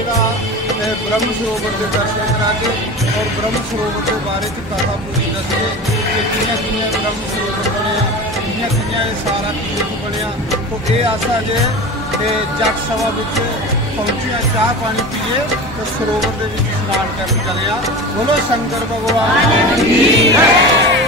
ब्रह्म सरोवर के दर्शन करा के और ब्रह्म सरोवर के बारे च कथा पूरी दस के कियां कियां ब्रह्म सरोवर बनया, कियां कियां ये सारा तीर्थ बनया। तो ये आसा जे जग सभा पहुंचे, चाह पानी पीए तो सरोवर के स्नान कर चले। बोलो शंकर भगवान की जय।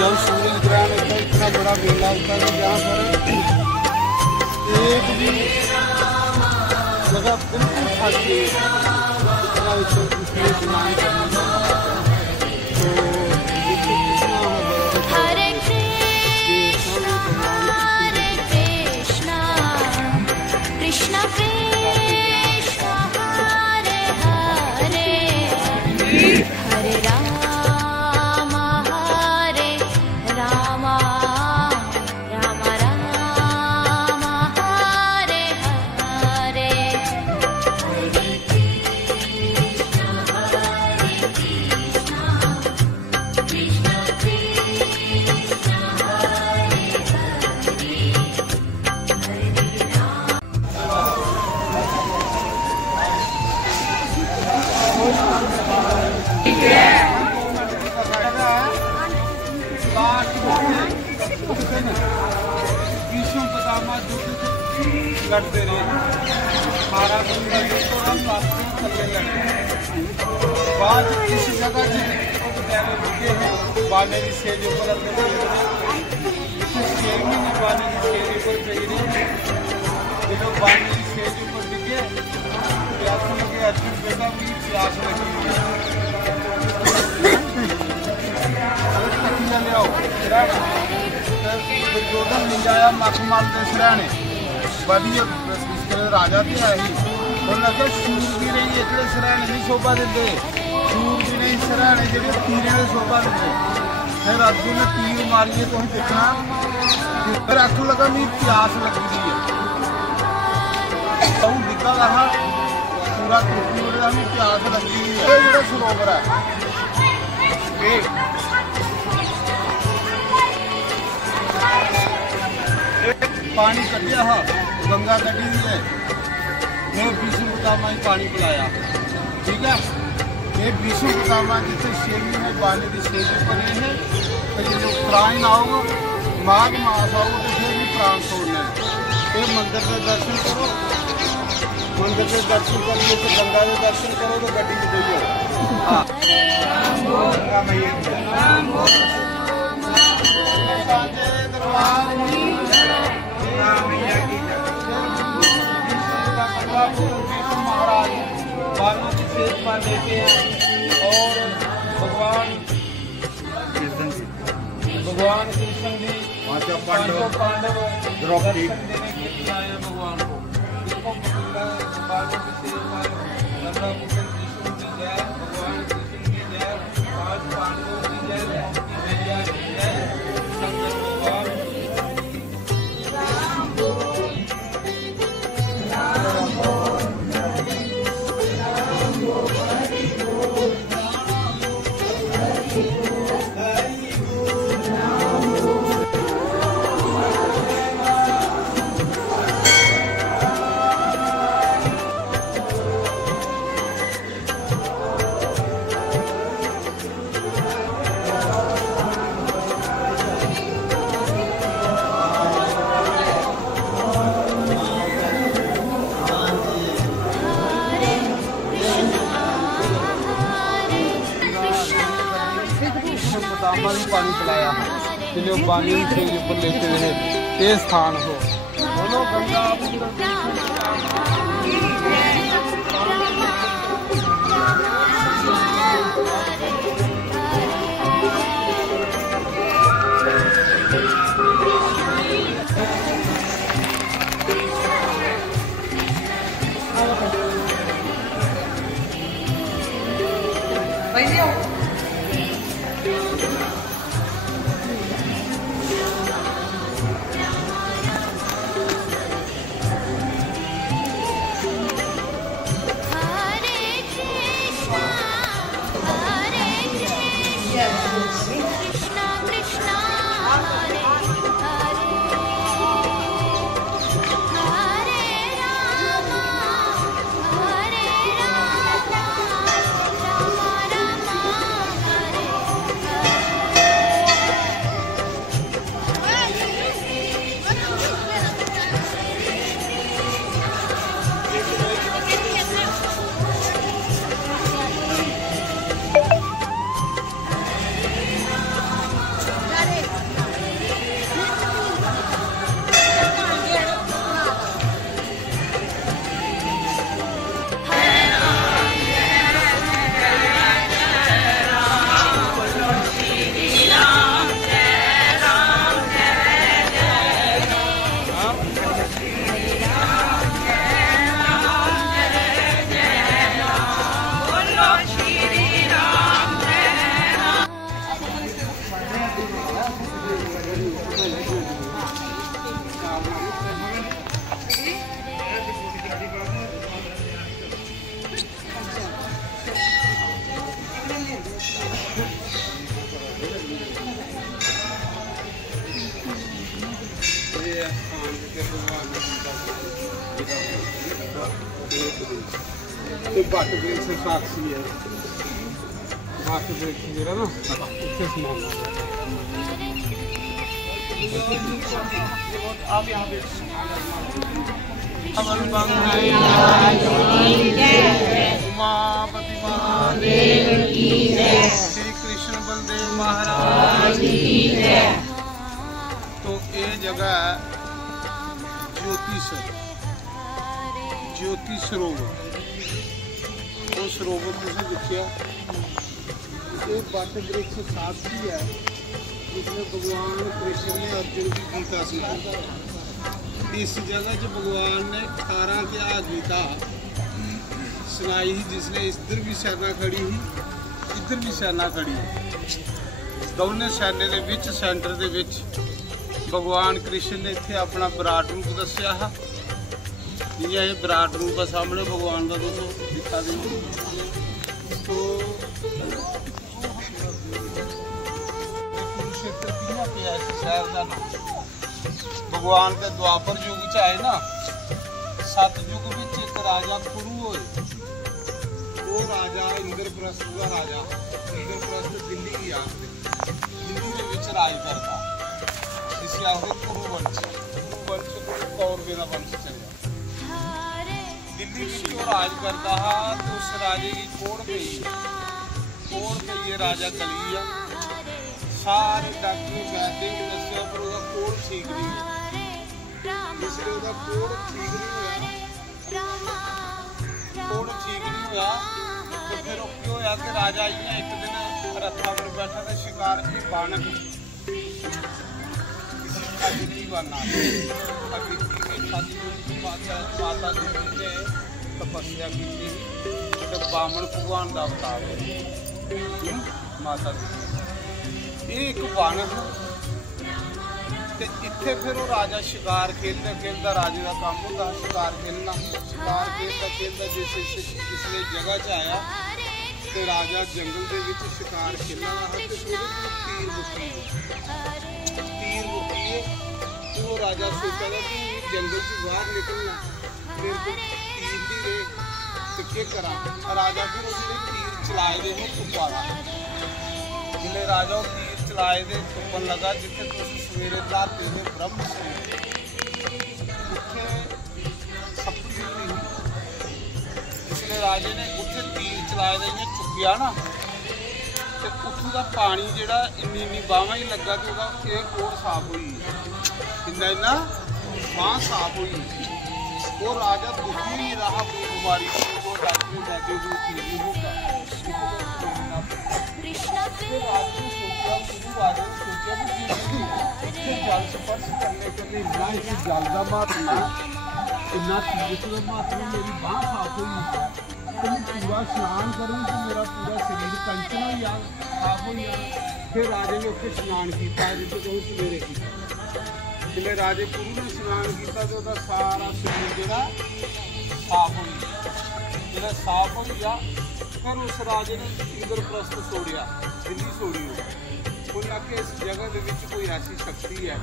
जब सूर्य ग्रहण होता है इतना बड़ा मेला होता है जहाँ पर एक भी जगह बिल्कुल खाली स्नान करना। लड़ते रहे महाराज बाद इस जगह लिखे हैं बानेरी सेज ऊपर बानेरी सेज ऊपर चाहिए जो बानेरी सेज ऊपर लिखे प्यास लगे अर्जुन बेटा भी प्यास लगी ले आओ दुर्योधन मिल मखमाल के सिराने बढ़िया राजा भी आए लगे सूर भी नहीं एक सिराने नहीं शोभा देते सूर भी नहीं सिराने जो तीरे ने शोभा देते फिर अर्जुन ने तीर मारिए तो देखना फिर अख लगा मेरी प्यास लगी है तो निकल रहा पूरा टूटी प्यास लगी है जो सरोवर है पानी कटिया हा गंगा कटी है फिर विष्णु पितामह पानी पिलाया। ठीक है, ये विष्णु पितामह जिसे शेरनी में बाने की शेरनी बने हैं तो ये जो प्राण आओ माघ मास आओ तो फिर भी प्राण छोड़ने ये मंदिर के दर्शन करो, मंदिर के दर्शन करके तो गंगा के दर्शन करो तो गड्डी की दो। हाँ महाराज बालों की सेज पर लेके हैं और भगवान कृष्ण जी पांडव द्रौपदी देने के लिए आए हैं भगवान को। इसको बालों की सेज पर कृष्ण की जय, भगवान कृष्ण की जय, पांच पांडवों की जय, मैया की जय, शंकर भगवान भी पानी पिलाया जिन्हें पानी के ऊपर लेते रहे ये स्थान हो। बोलो गंगा बात से साक्षी है बात मेरा ना आप यहाँ पे उमापति महादेव की जय, श्री कृष्ण बलदेव महाराज की जय। तो ये जगह ज्योति सरोवर वो सरोवर तुझे देखिया एक बट वृक्ष साक्षी है जिसमें भगवान कृष्ण ने अर्जुन की गीता सुनाई। इस जगह जो भगवान ने 18 की गीता सुनाई जिसने इधर भी सेना खड़ी हुई इधर भी सेना खड़ी दोनों सेने के विच सेंटर के विच भगवान कृष्ण ने इत्थे अपना विराट रूप दस्या है। ये विराट रूप है सामने भगवान का दोस्तों दिखा देंगे। तो कुरुक्षेत्र शहर का नाम भगवान के द्वापर युग च आए ना, सतयुग विच एक राजा कुरु होए। वो राजा इंद्रप्रस्थ का राजा, इंद्रप्रस्थ दिल्ली की आखते, दिल्ली के विच राज करता, इसे आखते कुरु वंश। कुरु वंश गुरु कौरवे का वंश चलिया। दिल्ली विच वो राज करता हा, तो उस राजे की कोड़ गई ये राजा गली आ। सारे डॉक्टर वैद्य ने दसिया पर उसका कोड़ ठीक नहीं है, इसलिए उसका कोड़ ठीक नहीं हुआ, कोड़ ठीक नहीं हुआ। तो फिर क्यों होया कि राजा जी ने एक दिन रथा पर बैठा था, शिकार की बानक अदिति बनना, अदिति के माता जी ने तपस्या की थी, तो बामन भगवान का अवतार है माता जी। एक बानक ते इत्थे फिर वो राजा शिकार खेलता खेलता, राजे का काम होता शिकार खेलना, शिकार खेलता खेलता जिसने जगह च आया तो राजा जंगल के विच शिकार खेलना है, तो तीर मुक्की तो वो राजा सोचा था कि जंगल से बाहर निकलना, मेरे को तीर दी रहे तो क्या करा। राजा फिर उसने तीर चलाए दे तुप्पा, जिले राजा तीर चलाए दे तुप्पन लगा, जिथे तुम सवेरे धरती ने ब्रह्म जिसले राजे ने उत्थे तीर चलाए दे चुकिया ना, तो उत्थों का पानी जिहड़ा इन्नी बांह ही लगा, तो एक कोड़ साफ हुई, इन्ना बांह साफ हुई। वो राजा दुखी नहीं रहा बीमारी से, वो डॉक्टर लैके जो ठीक होगा। राजा ने सोचा कि जल स्पर्श करने के लिए इतना इस जल का महात्मा, इन्ना तीर्थ का महात्मा, मेरी बांह साफ हुई है, तो मैं पूरा स्नान करूँ तो मेरा पूरा शरीर कंचना ही साफ हो जाए। फिर राजे ने उत्थे स्नान किया, जिसे कहूँ सवेरे किया, जिले राजे गुरु ने स्नान किया तो वह सारा शरीर जोड़ा साफ हो गया। जो साफ हो गया फिर उस राजे ने इंद्रप्रस्थ छोड़िया, दिल्ली छोड़ी। उन्हें आखे इस जगह के कोई ऐसी शक्ति है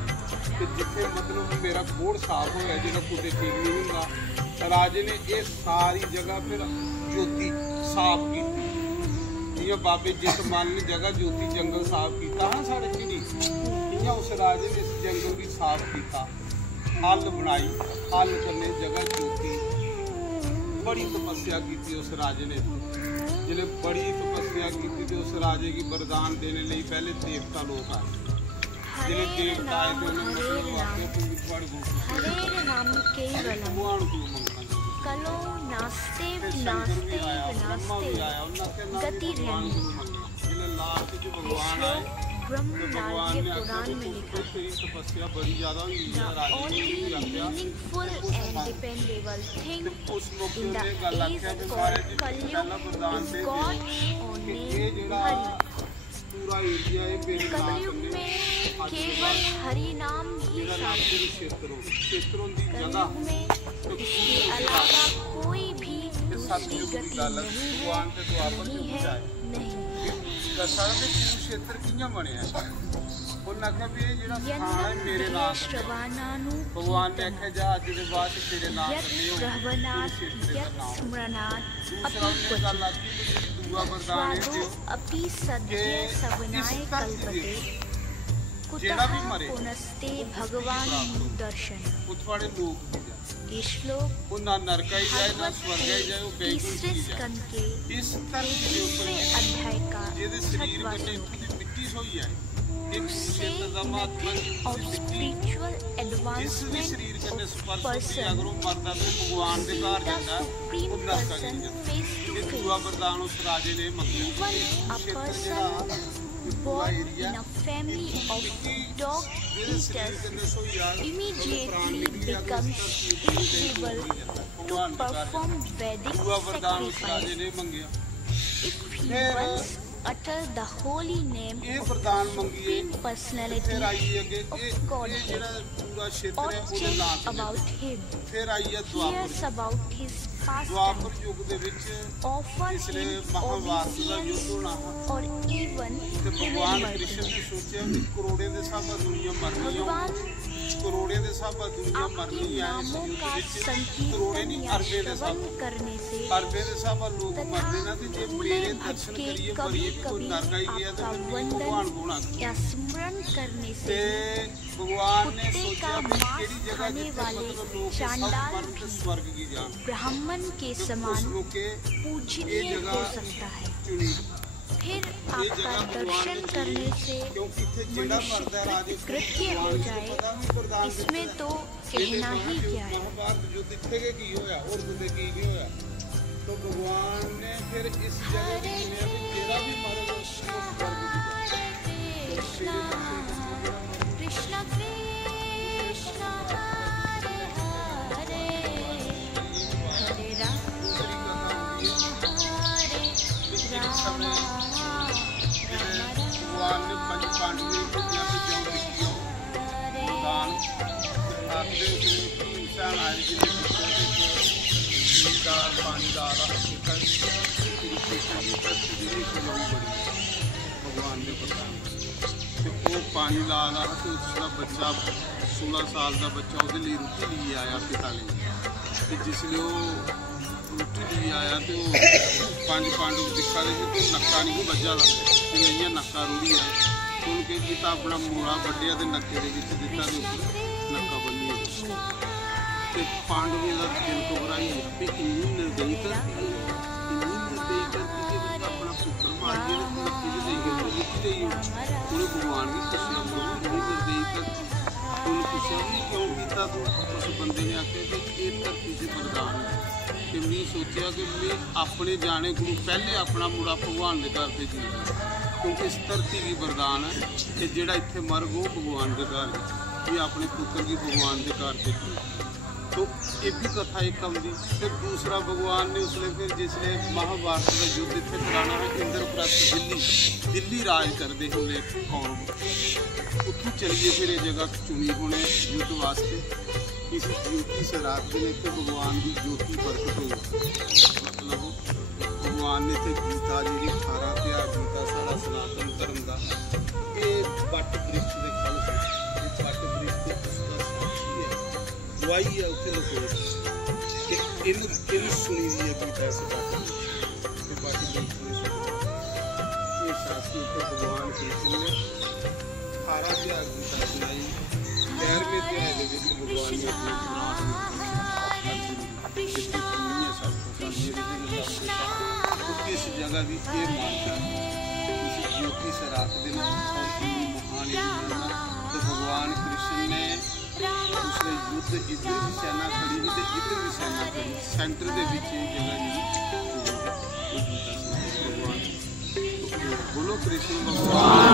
कि जिथे मतलब मेरा कोड़ साफ होया, जो कुछ ठीक नहीं होगा। राजे ने ये सारी जगह फिर ज्योति साफ की, जियां बाबे जिस मान ने जगह ज्योति जंगल साफ किया हाँ साढ़े चिड़ी, उस राजे ने इस जंगल भी साफ किया, हल बनाई, हल करने जगह ज्योति। बड़ी तपस्या की उस राजे ने, जिले बड़ी तपस्या की तो उस राजे की वरदान देने लिए पहले देवता लोग आए, जिले देवता आए तो उन्होंने भगवान आए। भगवान ने पुराण में लिखा तेरी तपस्या बड़ी ज्यादा हुई है, राजे ने भी आख्या उस मौके ने गल आख्या कि सारे पहला वरदान दे कि ये जेड़ा पूरा एरिया है मेरे नाम केवल हरि नाम ही क्षेत्रों दी जगह, इसके अलावा कोई भी दूसरी गति भगवान के द्वापर जो जाए दशहरा के कुरुक्षेत्र कियां बनया। उन्हें आख्या भी ये स्थान है मेरे नाम, भगवान ने आख्या जा अज के बाद तेरे नाम दूसरा वरदान जेड़ा भी मरे भगवान दर्शन उठवाड़े लोग ना नरका ही जाए ना स्वर्ग ही जाए, वो तीसरे स्कंद के इस तीसरे अध्याय का शरीर में मिट्टी सोई है, एक क्षेत्र का महात्मा जिस भी शरीर करने स्पर्श अगर वो मरदा तो भगवान के घर जाता वो नरका गिर जाता। ये दूसरा वरदान उस राजे ने मंगा, born in a family of dog eaters immediately becomes able to perform Vedic sacrifice. If he once utter the holy name of Supreme Personality of Godhead or chants about him, hears about his pastime, offers him obeisance or even remembrance, भगवान करोड़े के हिसाब दुनिया मरनी है इस युद्ध विच करोड़े नहीं अरबे के हिसाब अरबे के हिसाब लोग मरते ना ते जे मेरे दर्शन करिए मरिए भी कोई नरक ही गया तो फिर भगवान कौन आ ते भगवान ने सोचा कि केड़ी जगह जिथे मतलब लोग सब मरण ते स्वर्ग की जान ब्राह्मण के समान पूजनीय हो सकता है। फिर आपका दर्शन करने से मनुष्य कृत्य हो जाए, इसमें तो कहना ही क्या है। तो भगवान ने फिर इस जगह तेरा भी मरेगा कृष्ण कृष्ण हरे हरे राम भगवान ने पंच पांडवों को दिया भी जो लिखियो दान आखिर उसने इंसान आए जिन्हें दार पानी डाला हकीकत भगवान ने बताया कि वो पानी ला रहा तो उसका बच्चा 16 साल का बच्चा उसके लिए रोटी लिए आया पिता ने जिसलिए वो रोटी लिए आया तो पांच पांडव दिखा रहे तो नक्का नहीं बजा था कि नहीं नक्का रूढ़ी है तो उनके गीता अपना मूड़ा बढ़िया तो नक्के के दिता नक्का बनी तो पांडवों का दिल घबराई भी इन्नी निर्दयी करती है अपना पुत्र मारिए नक्की दे उन्हें भगवान भी खुशी निर्दयी करती उन्हें पूछा भी क्यों किया तू उस बंदे ने आखे कि ये धरती से वरदान है कि मैं सोचा कि मैं अपने जाने को पहले अपना मुड़ा भगवान के घर से जी क्योंकि इस धरती की वरदान है कि जोड़ा इतने मरग वो भगवान के घर ये अपने पुत्र की भगवान के घर से जी तो ये भी कथा एक कम दी। फिर दूसरा भगवान ने उसने फिर जिसने महाभारत का युद्ध इतने कराना है इंद्रप्रस्थ दिल्ली राज करते होने कौरव उत्थों चलिए फिर ये जगह चुनी होने युद्ध वास्ते किसी ज्योति से रात दिन इतने भगवान की ज्योति प्रकट हुई मतलब भगवान ने इतने गीता जी 18 अध्याय गीता सारा सनातन धर्म का ये बट वृक्ष के फल से बट वृक्ष के दुआई है उत्थे लोगों इन सुनी दी है गीता से बट वृक्ष ये शास्त्री को भगवान कृष्ण ने 18 अध्याय गीता सुनाई 13वें अध्याय भगवान ने इस जगह भी ये मानता है उस ज्योति से रात दिन महान तो भगवान कृष्ण ने उसने युद्ध इधर भी सेना खड़ी हुई तो इधर भी सेना खड़ी सेंटर के जगह भगवान बोलो कृष्ण भगवान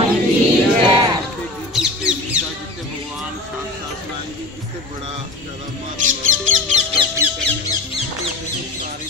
गीता जितने भगवान साक्षात सुनाएंगे इतने बड़ा ज़्यादा महत्व सारे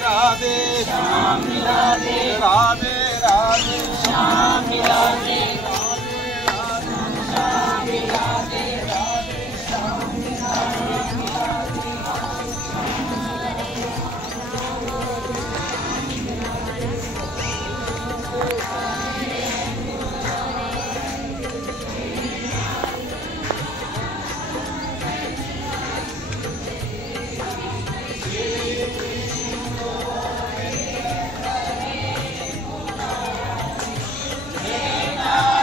राधे श्याम राधे राधे राधे श्याम राधे राधे राधे राधे श्याम हरे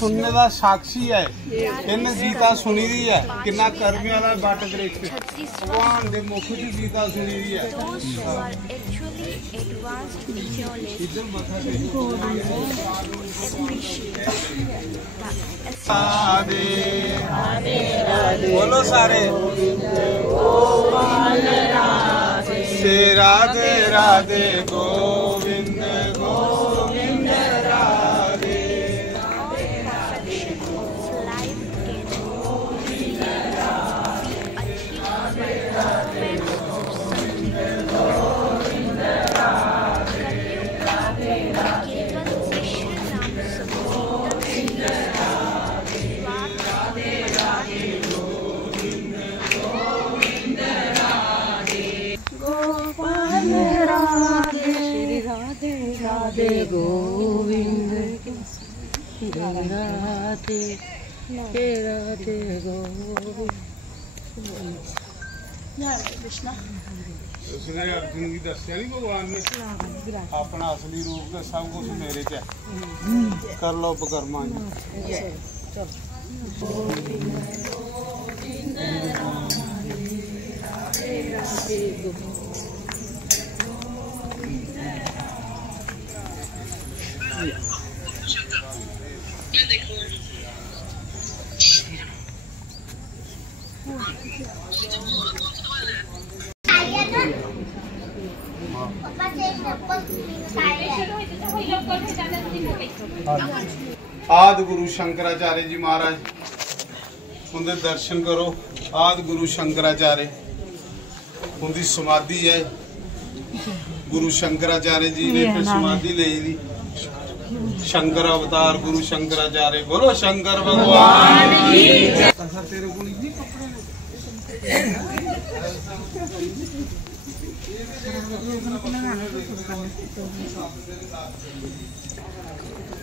सुनने का साक्षी है इन गीता सुनी दी है किन्ना कर्मियों वाला बट दृश भगवान के मुख च गीता सुनी दी है बोलो सारे से राधे राधे गोविंद गोविंद राधे। राधे गोविंद राधे राधे गोविंद। उसने अर्जुन की दस्या नहीं भगवान ने अपना असली रूप का सब कुछ मेरे च कर लो उपकर्मा आदि गुरु शंकराचार्य जी महाराज उनके दर्शन करो। आदि गुरु शंकराचार्य उनकी समाधि है। गुरु शंकराचार्य जी ने फिर समाधि ले ली। शंकर अवतार गुरु शंकराचार्य। बोलो शंकर भगवान की जय। तेरे को नहीं कपड़े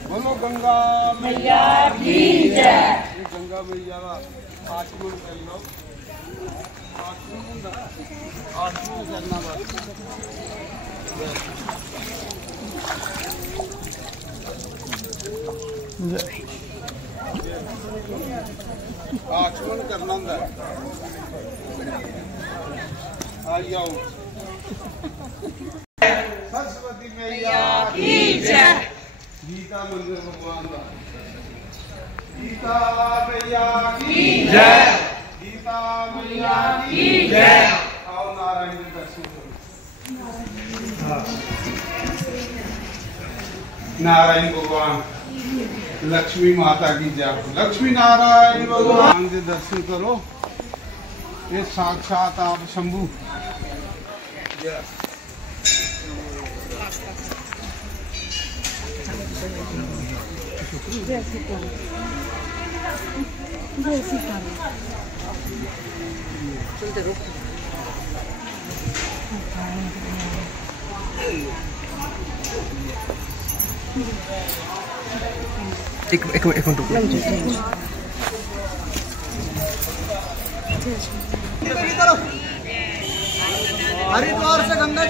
बोलो गंगा मैया की जय। गंगा मैया का आचमन कर लो। आचमन करना बस। आचमन करना होंगे। आई आओ। सरस्वती मैया की जय। गीता मंदिर भगवान का। गीता मैया की जय। गीता मैया की जय। आओ नारायण के दर्शन करो। नारायण भगवान लक्ष्मी माता की जय। लक्ष्मी नारायण भगवान के दर्शन करो। ये साक्षात आप शंभू। एक मिनट हरिद्वार से गंगा